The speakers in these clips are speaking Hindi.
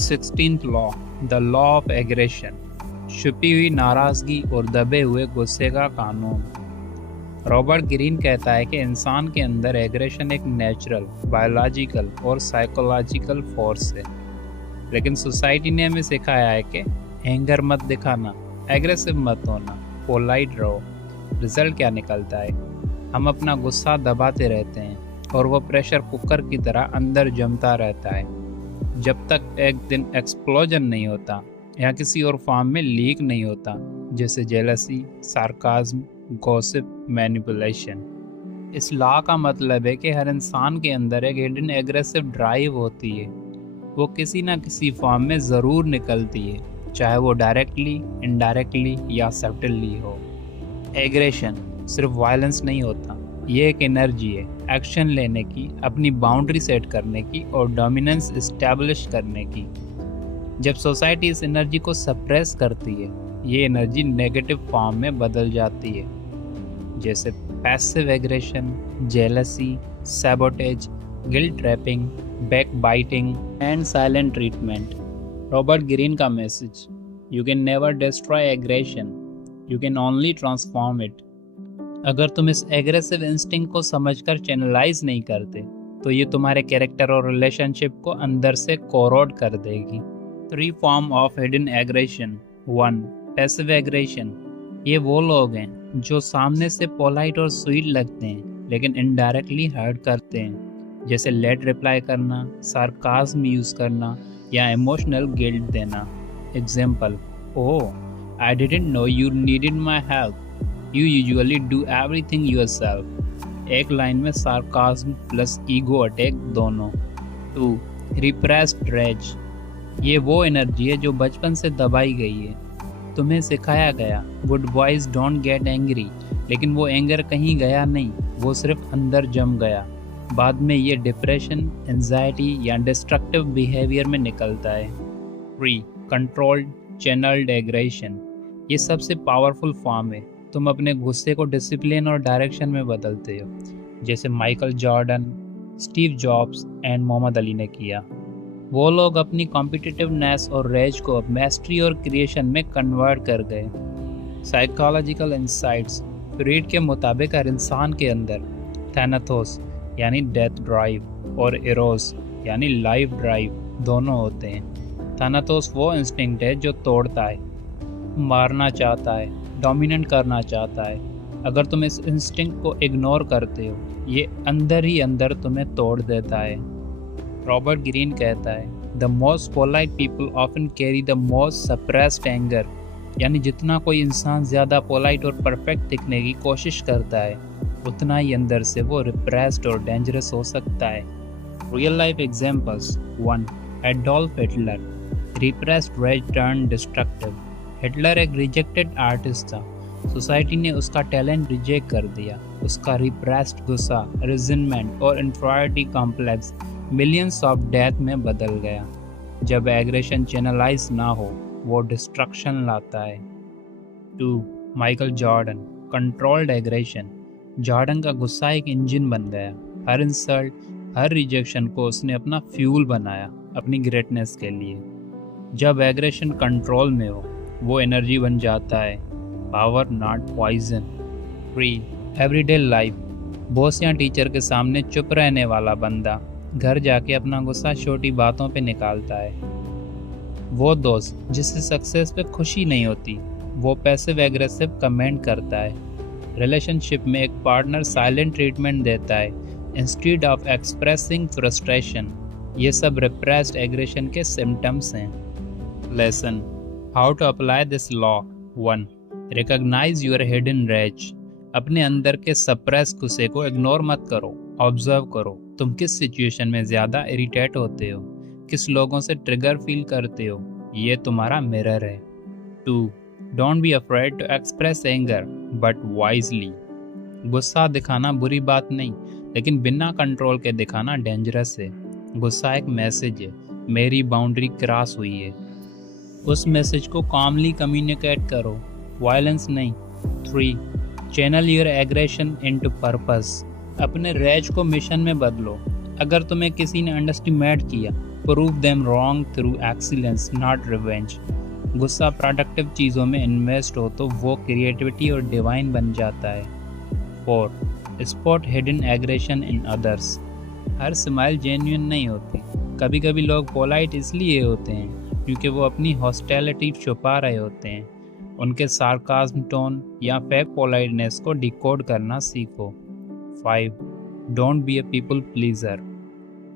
16th law, the law of aggression, छुपी हुई नाराजगी और दबे हुए गुस्से का कानून। रॉबर्ट ग्रीन कहता है कि इंसान के अंदर एग्रेशन एक नेचुरल, बायोलॉजिकल और साइकोलॉजिकल फोर्स है, लेकिन सोसाइटी ने हमें सिखाया है कि एंगर मत दिखाना, एग्रेसिव मत होना, पोलाइट रहो। रिजल्ट क्या निकलता है? हम अपना गुस्सा दबाते रहते हैं और वो प्रेशर कुकर की तरह अंदर जमता रहता है जब तक एक दिन एक्सप्लोजन नहीं होता या किसी और फॉर्म में लीक नहीं होता, जैसे जेलसी, सार्काज्म, गॉसिप, मैनिपुलेशन। इस लॉ का मतलब है कि हर इंसान के अंदर एक हिडन एग्रेसिव ड्राइव होती है। वो किसी ना किसी फॉर्म में ज़रूर निकलती है, चाहे वो डायरेक्टली, इनडायरेक्टली या सब्टिली हो। एग्रेशन सिर्फ वायलेंस नहीं होता, ये एक एनर्जी है एक्शन लेने की, अपनी बाउंड्री सेट करने की और डोमिनेंस इस्टेब्लिश करने की। जब सोसाइटी इस एनर्जी को सप्रेस करती है, ये एनर्जी नेगेटिव फॉर्म में बदल जाती है, जैसे passive aggression, jealousy, sabotage, guilt trapping, backbiting and silent treatment. Robert Greene का message, you can never destroy aggression, you can only transform it. अगर तुम इस एग्रेसिव इंस्टिंक्ट को समझकर चैनलाइज नहीं करते, तो ये तुम्हारे कैरेक्टर और रिलेशनशिप को अंदर से कोरोड कर देगी। 3 form of hidden aggression. 1. Passive aggression. ये वो लोग हैं जो सामने से पोलाइट और स्वीट लगते हैं, लेकिन इनडायरेक्टली हर्ट करते हैं, जैसे लेट रिप्लाई करना, सार्काज्म यूज करना या इमोशनल गिल्ट देना। Example, oh I didn't know you needed my help, you usually do everything yourself. एक लाइन में सार्काज्म प्लस ईगो अटैक दोनों। 2. Repressed rage. ये वो एनर्जी है जो बचपन से दबाई गई है। तुम्हें सिखाया गया good boys don't get angry, लेकिन वो एंगर कहीं गया नहीं, वो सिर्फ अंदर जम गया। बाद में ये डिप्रेशन, एंजाइटी या डिस्ट्रक्टिव बिहेवियर में निकलता है। 3. Controlled channelled aggression. ये सबसे पावरफुल फॉर्म है। तुम अपने गुस्से को डिसिप्लिन और डायरेक्शन में बदलते हो, जैसे Michael Jordan, Steve Jobs and Muhammad Ali ने किया। वो लोग अपनी कॉम्पिटिटिवनेस और रेज को मैस्ट्री और क्रिएशन में कन्वर्ट कर गए। Psychological insights. फ्रीड के मुताबिक हर इंसान के अंदर थैनाथोस यानी डेथ ड्राइव और एरोस यानी लाइफ ड्राइव दोनों होते हैं। थैनाथोस वो इंस्टिंक्ट है जो तोड़ता है, मारना चाहता है, डोमिनेट करना चाहता है। अगर तुम इस इंस्टिंक्ट को इग्नोर करते हो, ये अंदर ही अंदर तुम्हें तोड़ देता है। रॉबर्ट ग्रीन कहता है, the most polite people often carry the most suppressed anger, यानी जितना कोई इंसान ज़्यादा पोलाइट और परफेक्ट दिखने की कोशिश करता है, उतना ही अंदर से वो रिप्रेस्ड और डेंजरस हो सकता है। Real life examples. 1. Adolf Hitler, repressed rage turn destructive. Hitler एक रिजेक्टेड आर्टिस्ट था। सोसाइटी ने उसका टैलेंट रिजेक्ट कर दिया। उसका रिप्रेस्ड गुस्सा, रिजनमेंट और inferiority complex millions of death में बदल गया। जब एग्रेशन चैनलाइज ना हो, वो डिस्ट्रक्शन लाता है। 2. Michael Jordan, controlled aggression. Jordan का गुस्सा एक इंजन बन गया। हर इंसल्ट, हर रिजेक्शन को उसने अपना फ्यूल बनाया, अपनी ग्रेटनेस के लिए। जब एग्रेशन कंट्रोल में हो, वो एनर्जी बन जाता है, power not poison. 3. Everyday life. Boss या टीचर के सामने चुप रहने वाला बंदा घर जाके अपना गुस्सा छोटी बातों पे निकालता है। वो दोस्त जिससे सक्सेस पे खुशी नहीं होती, वो पैसिव एग्रेसिव कमेंट करता है। रिलेशनशिप में एक पार्टनर साइलेंट ट्रीटमेंट देता है इंस्टेड ऑफ एक्सप्रेसिंग फ्रस्ट्रेशन। ये सब रिप्रेस्ड एग्रेशन के सिम्टम्स हैं। Lesson, how to apply this law. 1. Recognise your hidden rage. अपने अंदर के सप्रेस गुस्से को इग्नोर मत करो, ऑब्जर्व करो। तुम किस सिचुएशन में ज़्यादा इरिटेट होते हो, किस लोगों से ट्रिगर फील करते हो, ये तुम्हारा मिरर है। 2. Don't be afraid to express anger but wisely. गुस्सा दिखाना बुरी बात नहीं, लेकिन बिना कंट्रोल के दिखाना डेंजरस है। गुस्सा एक मैसेज है, मेरी बाउंड्री क्रॉस हुई है। उस मैसेज को कामली कम्युनिकेट करो, वायलेंस नहीं। 3. Channel your aggression into purpose. अपने रेज को मिशन में बदलो। अगर तुम्हें किसी ने अंडरस्टिमेट किया, prove them wrong through excellence not revenge. गुस्सा प्रोडक्टिव चीज़ों में इन्वेस्ट हो तो वो क्रिएटिविटी और डिवाइन बन जाता है। 4. Spot hidden aggression in others. Her smile genuine नहीं होती। कभी कभी लोग पोलाइट इसलिए होते हैं क्योंकि वो अपनी हॉस्टिलिटी छुपा रहे होते हैं। उनके सार्काज्म टोन या फेक पोलाइटनेस को डिकोड करना सीखो। 5. Don't be a people pleaser.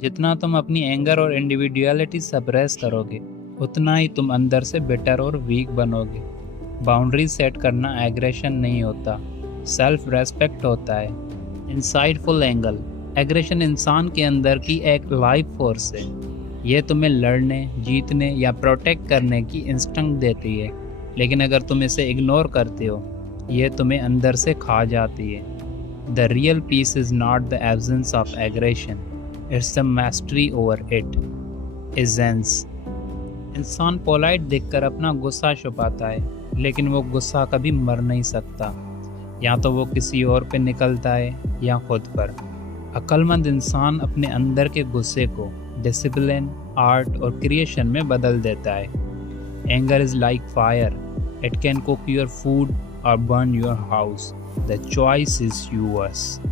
जितना तुम अपनी एंगर और इंडिविजुअलिटी सप्रेस करोगे उतना ही तुम अंदर से बिटर और वीक बनोगे। बाउंड्री सेट करना एग्रेशन नहीं होता, सेल्फ रेस्पेक्ट होता है। Insightful angle. एग्रेशन इंसान के अंदर की एक लाइफ फोर्स है। यह तुम्हें लड़ने, जीतने या प्रोटेक्ट करने की इंस्टिंक्ट देती है, लेकिन अगर तुम इसे इग्नोर करते हो यह तुम्हें अंदर से खा जाती है। The real piece is not the absence of aggression, it's the mastery over it. Essence. इंसान पोलाइट दिखकर अपना गुस्सा छुपाता है, लेकिन वो गुस्सा कभी मर नहीं सकता। या तो वो किसी और पे निकलता है या खुद पर। अक्लमंद इंसान अपने अंदर के गुस्से को डिसिप्लिन, आर्ट और क्रिएशन में बदल देता है। Anger is like fire, it can cook your food और burn your house. The choice is yours।